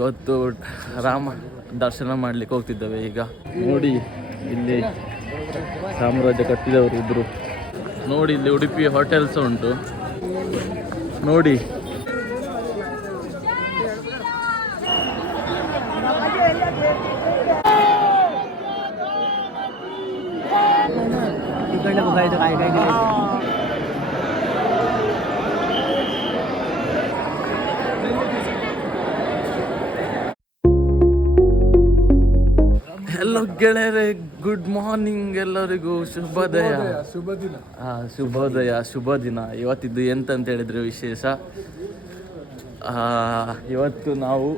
ಇವತ್ತು ರಾಮ ದರ್ಶನ ಮಾಡ್ಲಿಕ್ಕೆ ಹೋಗ್ತಿದ್ದೇವೆ. ಈಗ ನೋಡಿ ಇಲ್ಲಿ ಸಾಮ್ರಾಜ್ಯ ಕಟ್ಟಿದವರು ಇದ್ರು. ನೋಡಿ ಇಲ್ಲಿ ಉಡುಪಿ ಹೋಟೆಲ್ಸ್ ಉಂಟು ನೋಡಿ. ಹೆಲೋ ಗೆಳೆಯರೆ, ಗುಡ್ ಮಾರ್ನಿಂಗ್ ಎಲ್ಲರಿಗೂ. ಶುಭೋದಯ. ಶುಭ ದಿನ. ಇವತ್ತಿದ್ದು ಎಂತಂತ ಹೇಳಿದ್ರೆ ವಿಶೇಷ. ಇವತ್ತು ನಾವು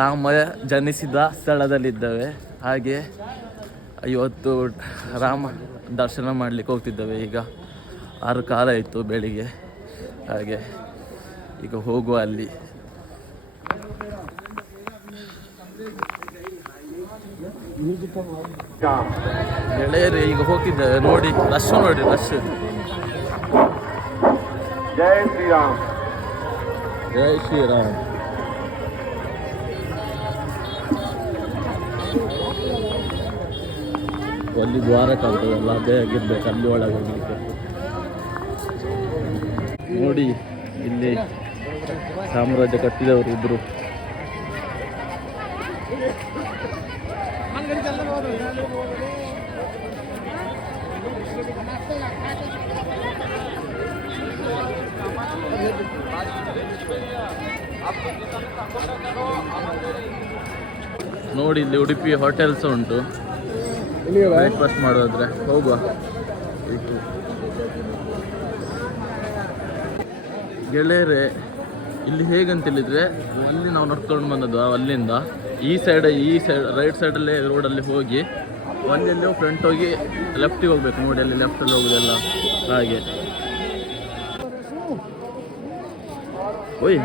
ರಾಮ ಜನಿಸಿದ ಸ್ಥಳದಲ್ಲಿದ್ದೇವೆ. ಹಾಗೆ ಇವತ್ತು ರಾಮ ದರ್ಶನ ಮಾಡ್ಲಿಕ್ಕೆ ಹೋಗ್ತಿದ್ದೇವೆ. ಈಗ 6 ಕಾಲ ಇತ್ತು ಬೆಳಿಗ್ಗೆ. ಹಾಗೆ ಈಗ ಹೋಗುವ ಅಲ್ಲಿ. ಗೆಳೆಯರು ಈಗ ಹೋಗ್ತಿದ್ದೇವೆ. ನೋಡಿ ರಶ್, ನೋಡಿ ರಶ್. ಜೈ ಶ್ರೀರಾಮ್. ಜೈ ಶ್ರೀರಾಮ್. ಅಲ್ಲಿ ದ್ವಾರ ಕಾಣ್ತದಲ್ಲ, ಅದೇ ಆಗಿರ್ಬೇಕು ಅಲ್ಲಿ ಒಳಗೆ ಹೋಗ್ಲಿಕ್ಕೆ. ನೋಡಿ ಇಲ್ಲಿ ಸಾಮ್ರಾಜ್ಯ ಕಟ್ಟಿದವರು ಇದ್ರು. ನೋಡಿ ಇಲ್ಲಿ ಉಡುಪಿ ಹೋಟೆಲ್ಸ್ ಉಂಟು. ಬ್ರೇಕ್ಫಾಸ್ಟ್ ಮಾಡೋದ್ರೆ ಹೋಗುವ. ಗೆಳೆಯರೆ, ಇಲ್ಲಿ ಹೇಗಂತ ಹೇಳಿದ್ರೆ, ಅಲ್ಲಿ ನಾವು ನಡ್ಕೊಂಡು ಬಂದದ್ದು ಅಲ್ಲಿಂದ ಈ ಸೈಡ್ ರೈಟ್ ಸೈಡಲ್ಲೇ ರೋಡಲ್ಲಿ ಹೋಗಿ ಒಂದೆಲ್ಲೋ ಫ್ರಂಟ್ ಹೋಗಿ ಲೆಫ್ಟಿಗೆ ಹೋಗ್ಬೇಕು. ನೋಡಿ ಅಲ್ಲಿ ಲೆಫ್ಟಲ್ಲಿ ಹೋಗೋದೆಲ್ಲ ಹಾಗೆ. ಓಯ್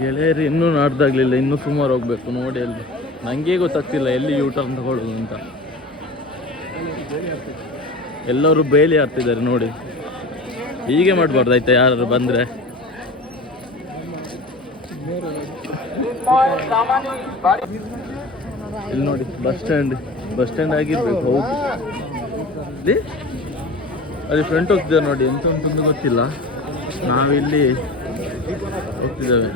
ಗೆಳೆಯರು ಇನ್ನೂ ನಾಡ್ದಾಗ್ಲಿಲ್ಲ, ಇನ್ನೂ ಸುಮಾರು ಹೋಗ್ಬೇಕು. ನೋಡಿ ಅಲ್ಲಿ ನನಗೆ ಗೊತ್ತಾಗ್ತಿಲ್ಲ ಎಲ್ಲಿ ಯೂಟರ್ನ್ ತಗೊಳ್ಳೋದು ಅಂತ. ಎಲ್ಲರೂ ಬೇಲಿ ಹಾರ್ತಿದ್ದಾರೆ ನೋಡಿ. ಹೀಗೆ ಮಾಡಬಾರ್ದು ಆಯ್ತಾ, ಯಾರು ಬಂದರೆ. ಇಲ್ಲಿ ನೋಡಿ ಬಸ್ ಸ್ಟ್ಯಾಂಡ್ ಆಗಿರ್ಬೇಕು. ಹೌದು, ಅಲ್ಲಿ ಫ್ರಂಟ್ ಹೋಗ್ತಿದ್ದಾರೆ ನೋಡಿ. ಎಂತ ಉಂಟು ಗೊತ್ತಿಲ್ಲ. ನಾವಿಲ್ಲಿ ಹೋಗ್ತಿದ್ದೇವೆ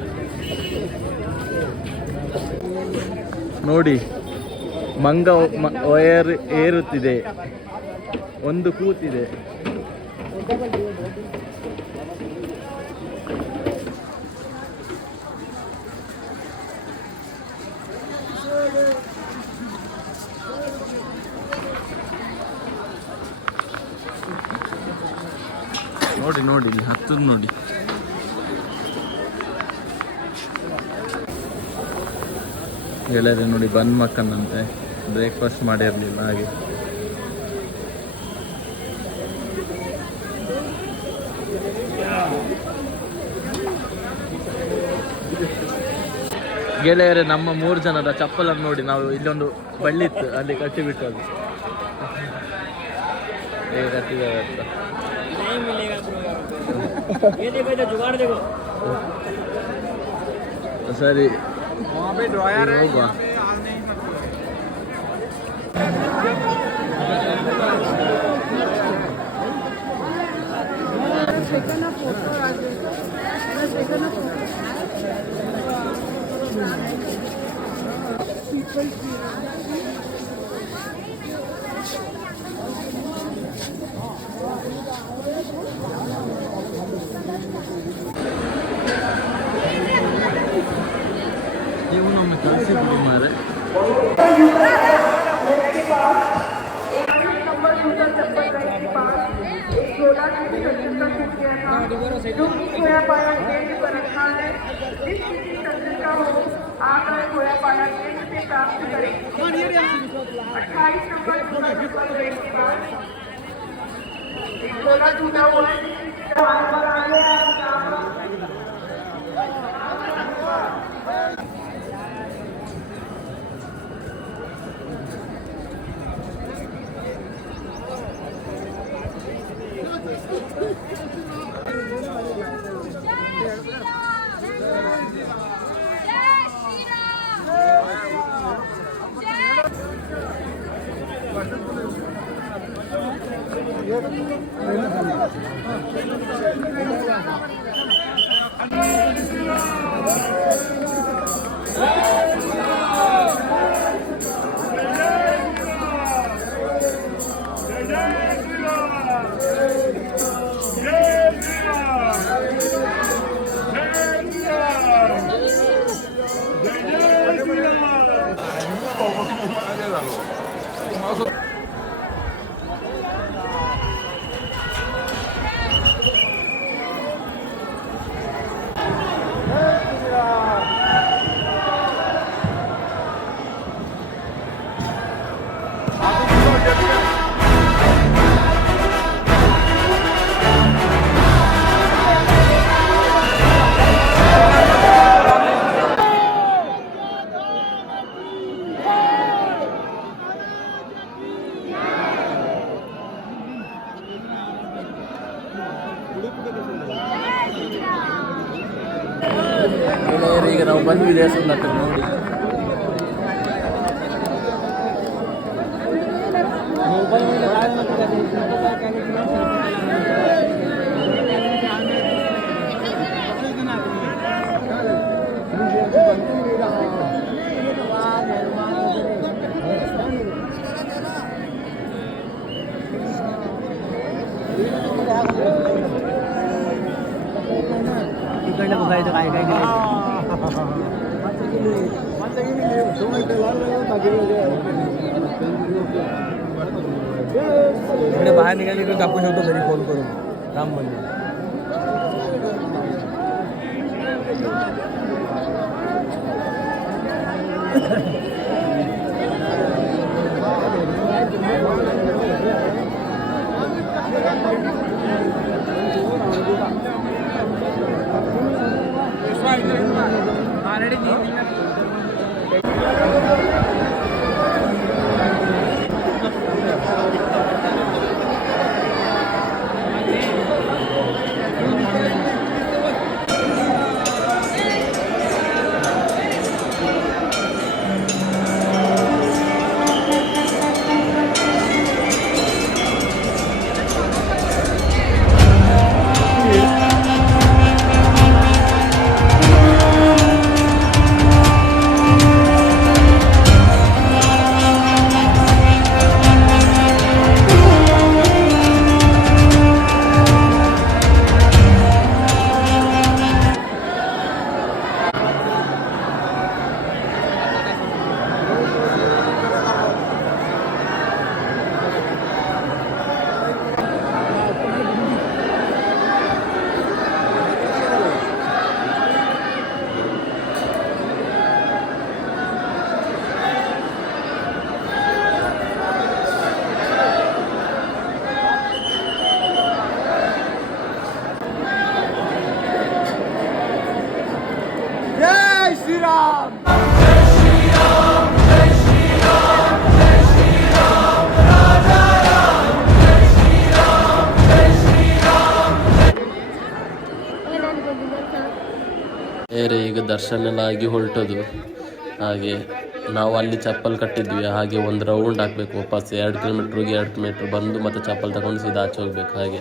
ನೋಡಿ. ಮಂಗ ಏರುತ್ತಿದೆ, ಒಂದು ಕೂತಿದೆ. ನೋಡಿ ನೋಡಿ ಇಲ್ಲಿ ಹತ್ತದ ನೋಡಿ. ಗೆಳೆಯರೆ ನೋಡಿ, ಬನ್ ಮಕ್ಕನಂತೆ ಬ್ರೇಕ್ಫಾಸ್ಟ್ ಮಾಡಿರಲಿಲ್ಲ. ಹಾಗೆ ಗೆಳೆಯರೆ, ನಮ್ಮ 3 ಜನದ ಚಪ್ಪಲನ್ನು ನೋಡಿ. ನಾವು ಇಲ್ಲೊಂದು ಬಳ್ಳಿತ್ತು, ಅಲ್ಲಿ ಕಟ್ಟಿಬಿಟ್ಟು ಅದು ಕಟ್ಟಿದ್ದೇವೆ ಅಂತ. ಸರಿ ಹೋಗುವ. ನೀವು ನಮ್ಮ ಕಳಿಸಿದ್ವಿ ಮಾರೆ. ಈಗ ನಾವು ಬಂದ್ವಿ ಸುಂದರ ನೋಡಿ. इकडलं बघायचं काय काय केलं इकडे बाहेर निघाले इकडे टाकू शकतो घरी फोन करून राम मंदिर. ಈಗ ದರ್ಶನ ಎಲ್ಲ ಆಗಿ ಹೊರಟೋದು. ಹಾಗೆ ನಾವು ಅಲ್ಲಿ ಚಪ್ಪಲ್ ಕಟ್ಟಿದ್ವಿ, ಹಾಗೆ ಒಂದು ರೌಂಡ್ ಹಾಕಬೇಕು ವಾಪಸ್ 2 ಕಿಲೋಮೀಟ್ರಿಗೆ 2 ಕಿಲೋಮೀಟ್ರ್ ಬಂದು ಮತ್ತೆ ಚಪ್ಪಲ್ ತಗೊಂಡು ಸೀದಾ ಆಚೆ ಹೋಗ್ಬೇಕು. ಹಾಗೆ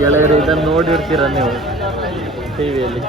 ಗೆಳೆಯರು ಇದನ್ನು ನೋಡಿರ್ತೀರ ನೀವು ಟಿವಿಯಲ್ಲಿ.